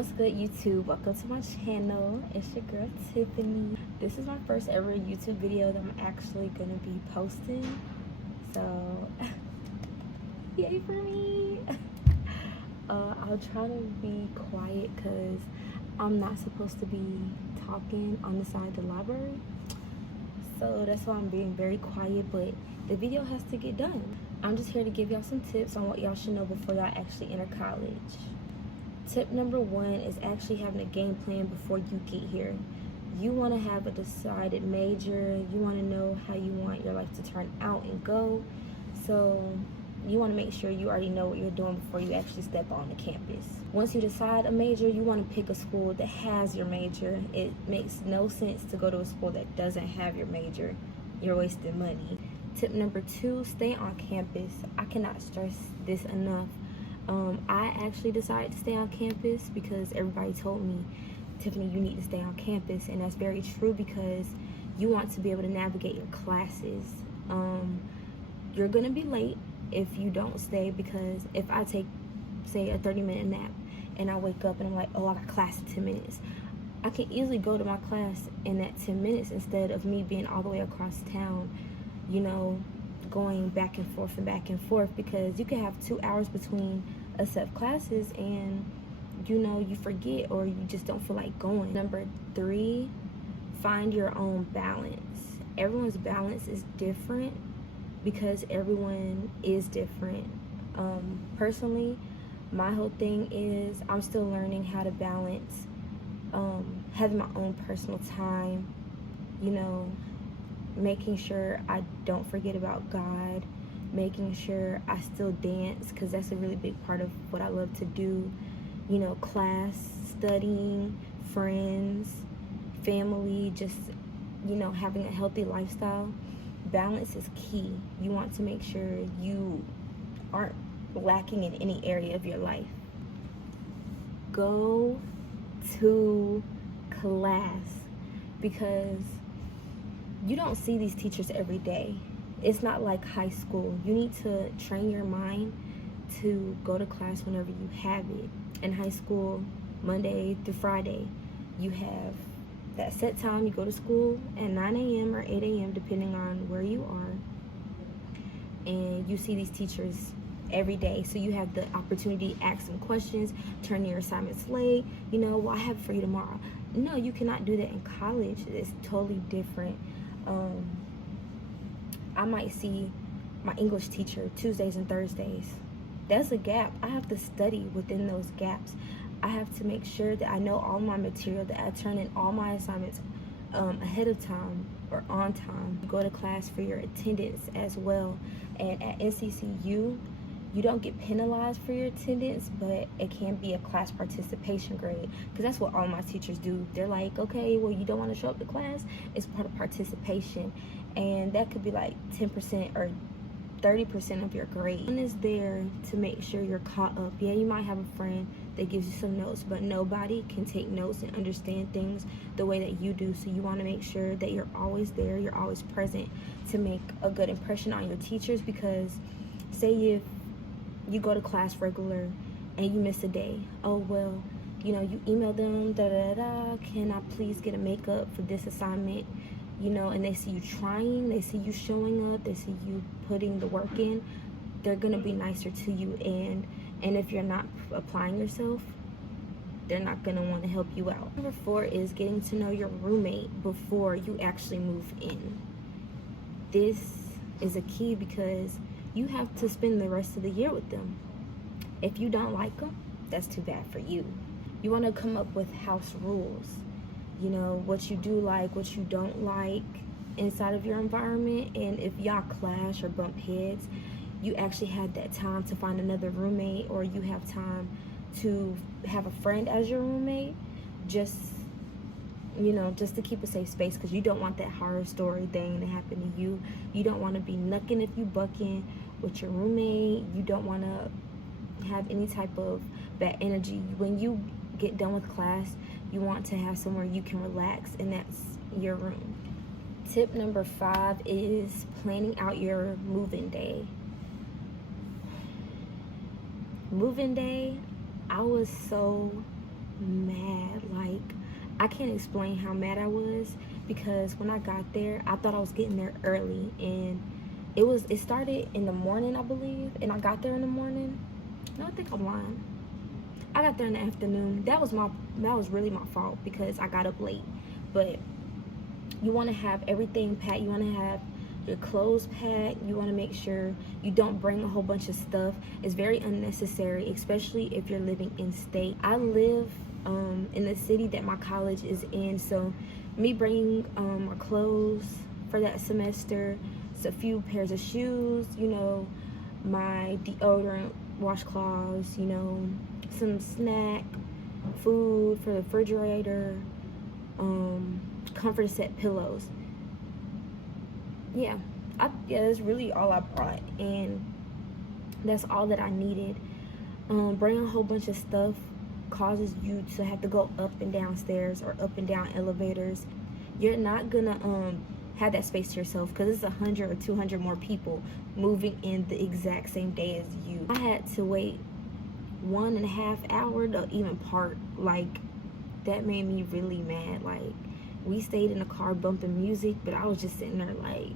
What's good, YouTube? Welcome to my channel. It's your girl Tiffany. This is my first ever YouTube video that I'm actually gonna be posting, so yay for me. I'll try to be quiet because I'm not supposed to be talking on the side of the library, so that's why I'm being very quiet, but the video has to get done. I'm just here to give y'all some tips on what y'all should know before y'all actually enter college. Tip number 1 is actually having a game plan before you get here. You want to have a decided major. You want to know how you want your life to turn out and go. So you want to make sure you already know what you're doing before you actually step on the campus. Once you decide a major, you want to pick a school that has your major. It makes no sense to go to a school that doesn't have your major. You're wasting money. Tip number 2, stay on campus. I cannot stress this enough. I actually decided to stay on campus because everybody told me, Tiffany, you need to stay on campus, and that's very true because you want to be able to navigate your classes. You're gonna be late if you don't stay, because if I take, say, a 30-minute nap and I wake up and I'm like, oh, I got class in 10 minutes, I can easily go to my class in that 10 minutes instead of me being all the way across town, you know, going back and forth, because you could have 2 hours between a set of classes and you forget, or you just don't feel like going. Number 3, find your own balance. Everyone's balance is different because everyone is different. Personally, my whole thing is I'm still learning how to balance having my own personal time, making sure I don't forget about God, making sure I still dance, because that's a really big part of what I love to do. Class, studying, friends, family, just, having a healthy lifestyle. Balance is key. You want to make sure you aren't lacking in any area of your life. Go to class, because you don't see these teachers every day. It's not like high school. You need to train your mind to go to class whenever you have it. In high school, Monday through Friday, you have that set time. You go to school at 9 a.m. or 8 a.m. depending on where you are, and you see these teachers every day, so you have the opportunity to ask them questions, turn your assignments late, well, I have it for you tomorrow. No, you cannot do that in college. It's totally different. I might see my English teacher Tuesdays and Thursdays. That's a gap. I have to study within those gaps. I have to make sure that I know all my material, that I turn in all my assignments ahead of time or on time. You go to class for your attendance as well. And at NCCU, you don't get penalized for your attendance, but it can be a class participation grade, because that's what all my teachers do. They're like, okay, well, you don't want to show up to class, it's part of participation, and that could be like 10% or 30% of your grade. One is there to make sure you're caught up. Yeah, you might have a friend that gives you some notes, but nobody can take notes and understand things the way that you do. So you want to make sure that you're always there, you're always present to make a good impression on your teachers, because say if you go to class regular and you miss a day, oh well, you email them, can I please get a makeup for this assignment, and they see you trying, they see you showing up, they see you putting the work in, they're gonna be nicer to you. And if you're not applying yourself, they're not gonna want to help you out. Number 4 is getting to know your roommate before you actually move in. This is a key because you have to spend the rest of the year with them. If you don't like them, that's too bad for you. You want to come up with house rules. What you do like, what you don't like inside of your environment. And if y'all clash or bump heads, you actually have that time to find another roommate, or you have time to have a friend as your roommate, just to keep a safe space, because you don't want that horror story thing to happen to you. You don't want to be knucking if you bucking with your roommate. You don't want to have any type of bad energy. When you get done with class, you want to have somewhere you can relax, and that's your room. Tip number 5 is planning out your move-in day. Move-in day, I was so can't explain how mad I was, because when I got there, I thought I was getting there early, and it started in the morning, I believe, and I got there in the morning. No, I think I'm lying. I got there in the afternoon. That was really my fault, because I got up late. But you want to have everything packed. You want to have your clothes packed. You want to make sure you don't bring a whole bunch of stuff. It's very unnecessary, especially if you're living in state. I live in the city that my college is in, so me bringing my clothes for that semester, a few pairs of shoes, you know, my deodorant, washcloths, you know, some snack, food for the refrigerator, comfort set pillows. Yeah, that's really all I brought, and that's all that I needed. Bringing a whole bunch of stuff causes you to have to go up and down stairs or up and down elevators. You're not gonna have that space to yourself, because it's 100 or 200 more people moving in the exact same day as you. I had to wait 1.5 hours to even park. Like, that made me really mad. Like, we stayed in the car bumping music, but I was just sitting there like,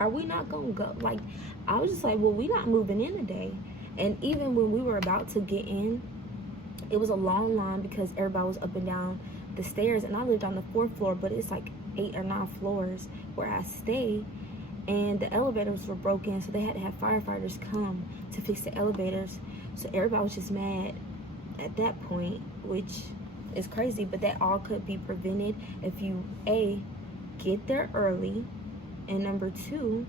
are we not gonna go? Like, I was just like, well, we not moving in today. And even when we were about to get in, it was a long line because everybody was up and down the stairs, and I lived on the 4th floor, but it's like 8 or 9 floors where I stay, and the elevators were broken, so they had to have firefighters come to fix the elevators. So everybody was just mad at that point, which is crazy, but that all could be prevented if you get there early, and number 2,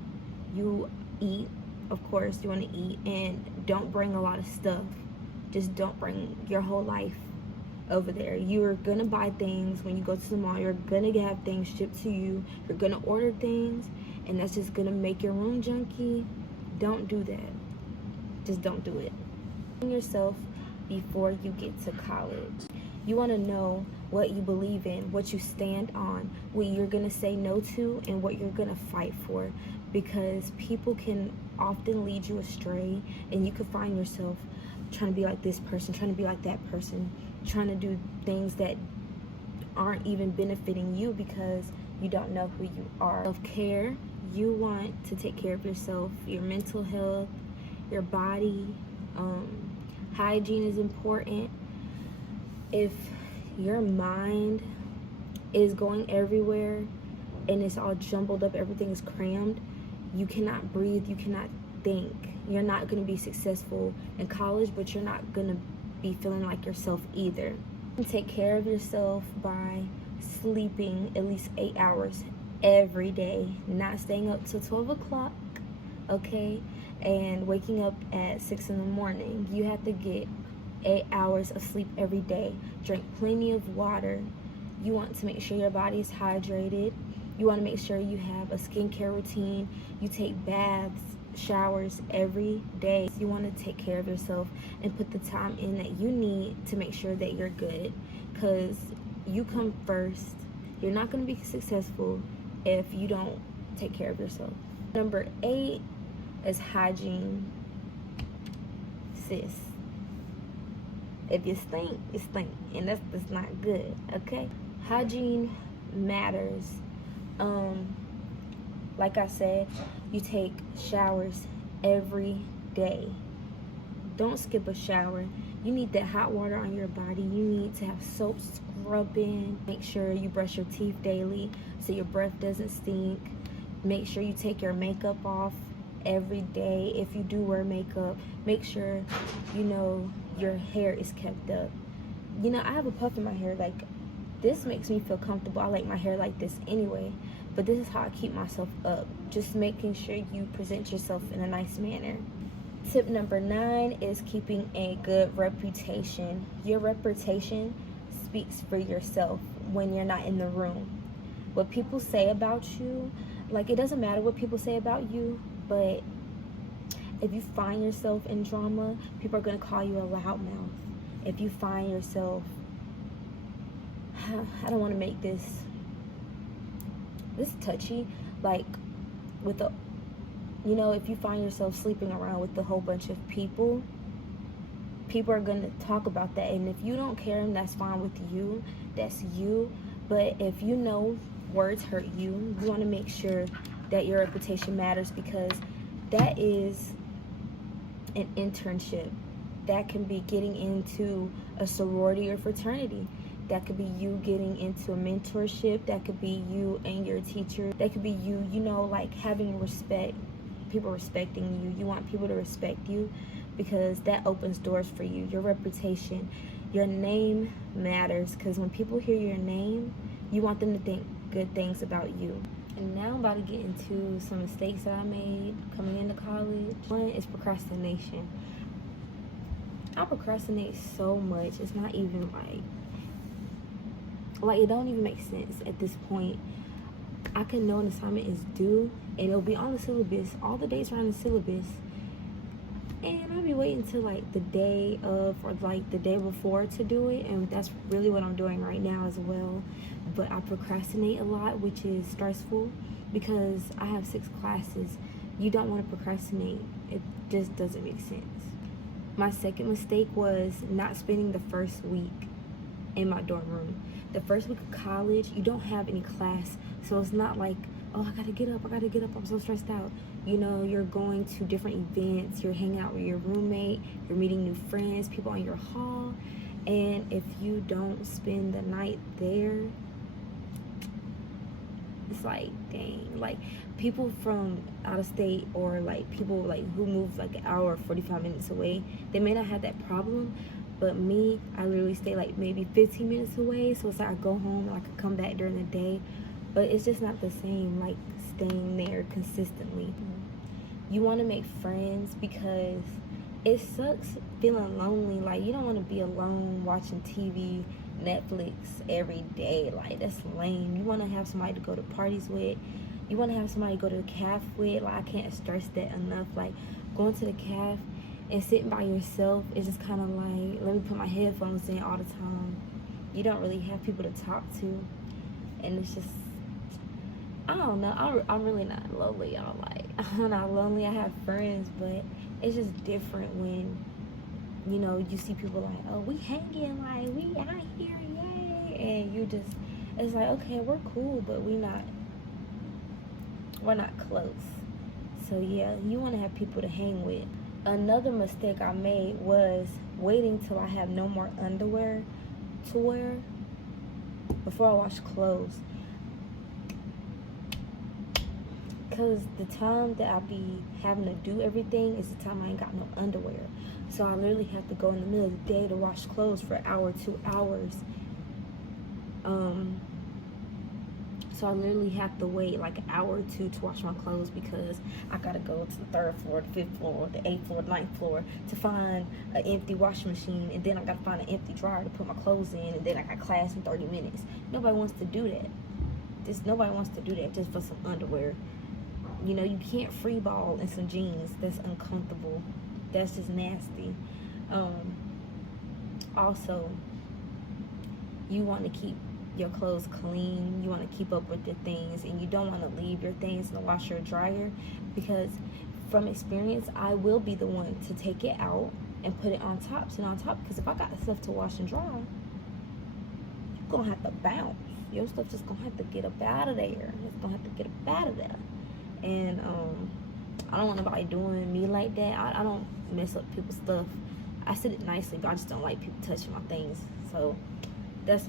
you eat. Of course you want to eat, and don't bring a lot of stuff. Just don't bring your whole life over there. You're gonna buy things when you go to the mall. You're gonna have things shipped to you. You're gonna order things, and that's just gonna make your room junky. Don't do that. Just don't do it. Yourself before you get to college. You want to know what you believe in, what you stand on, what you're gonna say no to, and what you're gonna fight for, because people can often lead you astray, and you could find yourself trying to be like this person, trying to be like that person, trying to do things that aren't even benefiting you because you don't know who you are. Self-care, you want to take care of yourself, your mental health, your body. Hygiene is important. If your mind is going everywhere and it's all jumbled up, everything is crammed, you cannot breathe, you cannot think. You're not going to be successful in college, but you're not going to be feeling like yourself either. Take care of yourself by sleeping at least 8 hours every day, not staying up till 12 o'clock, okay, and waking up at 6 in the morning. You have to get 8 hours of sleep every day. Drink plenty of water. You want to make sure your body is hydrated. You want to make sure you have a skincare routine. You take baths, showers every day. You want to take care of yourself and put the time in that you need to make sure that you're good, because you come first. You're not going to be successful if you don't take care of yourself. Number 8 is hygiene. Sis, if you stink, you stink, and that's not good, okay? Hygiene matters. Like I said, you take showers every day. Don't skip a shower. You need that hot water on your body. You need to have soap scrubbing. Make sure you brush your teeth daily so your breath doesn't stink. Make sure you take your makeup off every day. If you do wear makeup, make sure you know your hair is kept up. You know, I have a puff in my hair. Like, this makes me feel comfortable. I like my hair like this anyway, but this is how I keep myself up. Just making sure you present yourself in a nice manner. Tip number 9 is keeping a good reputation. Your reputation speaks for yourself when you're not in the room. What people say about you, like, it doesn't matter what people say about you, but if you find yourself in drama, people are going to call you a loudmouth. If you find yourself, I don't want to make this touchy, like, with the, you know, if you find yourself sleeping around with a whole bunch of people people are going to talk about that. And if you don't care, and that's fine with you, that's you. But if you know words hurt you, you want to make sure that your reputation matters, because that is an internship. That can be getting into a sorority or fraternity. That could be you getting into a mentorship. That could be you and your teacher. That could be you, like having respect, people respecting you. You want people to respect you because that opens doors for you. Your reputation, your name matters, because when people hear your name, you want them to think good things about you. And now I'm about to get into some mistakes that I made coming into college. One is procrastination. I procrastinate so much. It's not even like it don't even make sense at this point. I can know an assignment is due and it'll be on the syllabus, all the dates are on the syllabus, and I'll be waiting till like the day of or like the day before to do it. And that's really what I'm doing right now as well. But I procrastinate a lot, which is stressful because I have 6 classes. You don't want to procrastinate. It just doesn't make sense. My second mistake was not spending the first week in my dorm room. The first week of college, you don't have any class, so it's not like, oh, I gotta get up, I'm so stressed out. You're going to different events, you're hanging out with your roommate, you're meeting new friends, people on your hall, and if you don't spend the night there, it's like, dang, like people from out of state or like people like who move like an hour or 45 minutes away, they may not have that problem. But me, I literally stay like maybe 15 minutes away, so it's like I go home and I can come back during the day, but it's just not the same like staying there consistently. You want to make friends because it sucks feeling lonely. Like, you don't want to be alone watching TV, Netflix every day. Like, that's lame. You want to have somebody to go to parties with. You want to have somebody to go to the caf with. Like, I can't stress that enough. Like, going to the caf and sitting by yourself is just kind of like, let me put my headphones in all the time. You don't really have people to talk to. And it's just, I don't know. I'm really not lonely, y'all. Like, I'm not lonely. I have friends, but it's just different when, you see people like, oh, we hanging, like, we out here, yay. And you just, it's like, okay, we're cool, but we're not close. So, yeah, you want to have people to hang with. Another mistake I made was waiting till I have no more underwear to wear before I wash clothes. Because the time that I be having to do everything is the time I ain't got no underwear. So I literally have to go in the middle of the day to wash clothes for an hour, 2 hours. So I literally have to wait like an hour or two to wash my clothes because I gotta go to the 3rd floor, the 5th floor, the 8th floor, the 9th floor to find an empty washing machine, and then I gotta find an empty dryer to put my clothes in, and then I got class in 30 minutes. Nobody wants to do that. Nobody wants to do that just for some underwear. You can't free ball in some jeans. That's uncomfortable. That's just nasty. Also, you want to keep your clothes clean. You want to keep up with your things, and you don't want to leave your things in the washer or dryer, because from experience, I will be the one to take it out and put it on top, because if I got stuff to wash and dry, you're gonna have to bounce. Your stuff just gonna have to get up out of there. It's gonna have to get up out of there. And I don't want nobody doing me like that. I don't mess up people's stuff. I said it nicely, but I just don't like people touching my things. So that's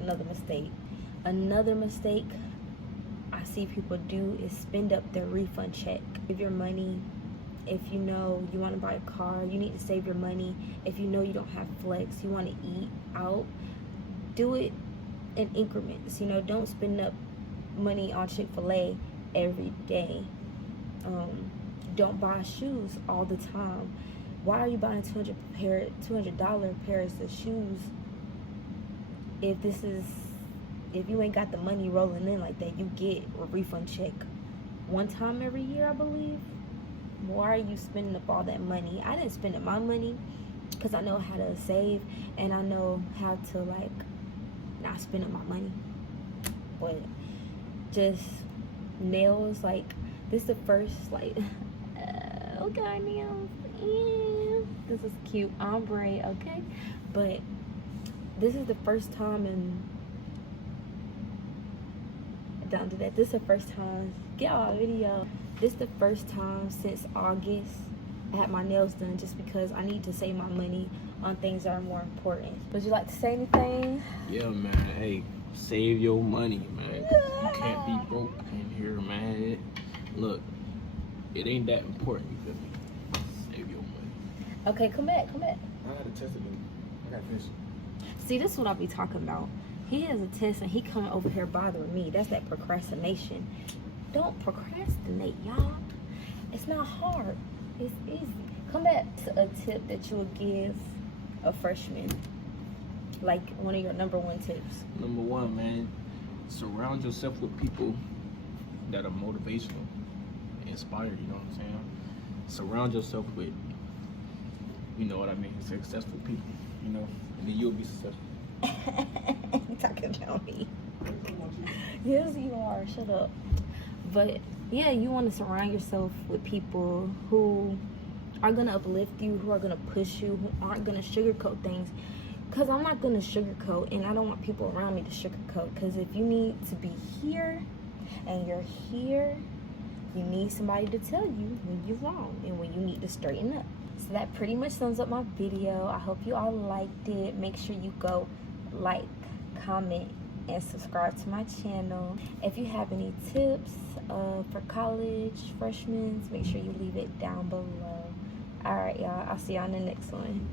another mistake. Another mistake I see people do is spend up their refund check. Give your money. If you know you want to buy a car, you need to save your money. If you know you don't have flex, you want to eat out, do it in increments. Don't spend up money on Chick-fil-A every day. Don't buy shoes all the time. Why are you buying $200 pairs of shoes if you ain't got the money rolling in like that? You get a refund check one time every year, I believe. Why are you spending up all that money? I didn't spend up my money because I know how to save, and I know how to like not spend up my money. But just nails, like, this is the first, like, okay, nails, This is cute ombre, okay? But this is the first time don't do that. This is the first time. Get our video. This is the first time since August I had my nails done, just because I need to save my money on things that are more important. Would you like to say anything? Yeah, man. Hey, save your money, man. You can't be broke in here, man. Look, it ain't that important, you feel me? Save your money. Okay, come back. I had a test to do. I got finished. See, this is what I be talking about. He has a test and he coming over here bothering me. That's that procrastination. Don't procrastinate, y'all. It's not hard. It's easy. Come back to a tip that you would give a freshman. Like one of your number one tips. Number one, man, surround yourself with people that are motivational, inspired, you know what I'm saying? Surround yourself with, you know what I mean, successful people, you know, and then you'll be successful. You talking about me? Yes, you are. Shut up. But yeah, you want to surround yourself with people who are going to uplift you, who are going to push you, who aren't going to sugarcoat things. Because I'm not going to sugarcoat, and I don't want people around me to sugarcoat. Because if you need to be here and you're here, you need somebody to tell you when you're wrong and when you need to straighten up. So that pretty much sums up my video. I hope you all liked it. Make sure you go like, comment, and subscribe to my channel. If you have any tips for college freshmen, make sure you leave it down below. All right, y'all. I'll see y'all in the next one.